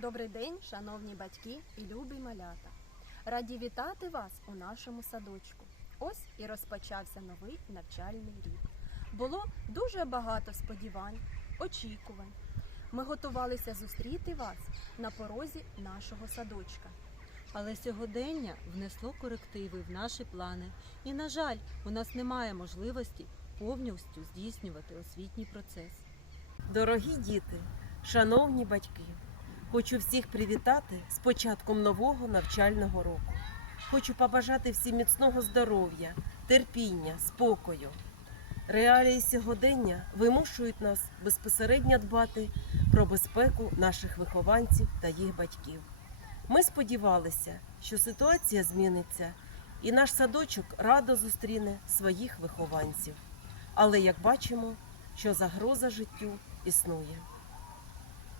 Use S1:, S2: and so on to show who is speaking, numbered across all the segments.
S1: Добрий день, шановні батьки і любі малята. Раді вітати вас у нашому садочку. Ось і розпочався новий навчальний рік. Було дуже багато сподівань, очікувань. Ми готувалися зустріти вас на порозі нашого садочка.
S2: Але сьогодення внесло корективи в наші плани, і, на жаль, у нас немає можливості повністю здійснювати освітній процес.
S3: Дорогі діти, шановні батьки, хочу всіх привітати з початком нового навчального року. Хочу побажати всім міцного здоров'я, терпіння, спокою. Реалії сьогодення вимушують нас безпосередньо дбати про безпеку наших вихованців та їх батьків. Ми сподівалися, що ситуація зміниться, і наш садочок радо зустріне своїх вихованців. Але як бачимо, що загроза життю існує.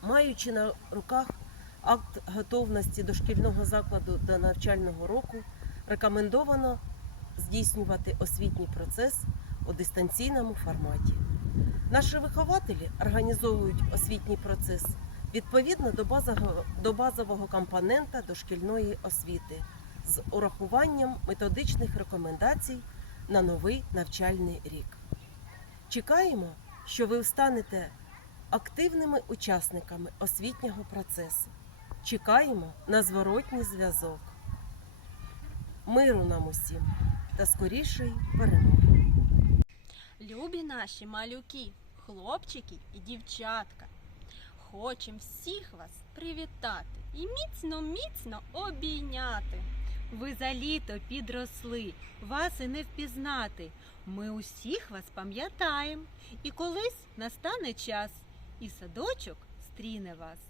S3: Маючи на руках акт готовності дошкільного закладу до навчального року, рекомендовано здійснювати освітній процес у дистанційному форматі. Наші вихователі організовують освітній процес відповідно до базового, до базового компонента дошкільної освіти з урахуванням методичних рекомендацій на новий навчальний рік. Чекаємо, що ви станете активними учасниками освітнього процесу. Чекаємо на зворотній зв'язок. Миру нам усім та скорішої перемоги.
S1: Любі наші малюки, хлопчики і дівчатка. Хочем всіх вас привітати і міцно, міцно обійняти.
S2: Ви за літо підросли, вас і не впізнати. Ми усіх вас пам'ятаємо, і колись настане час, і садочок стріне вас.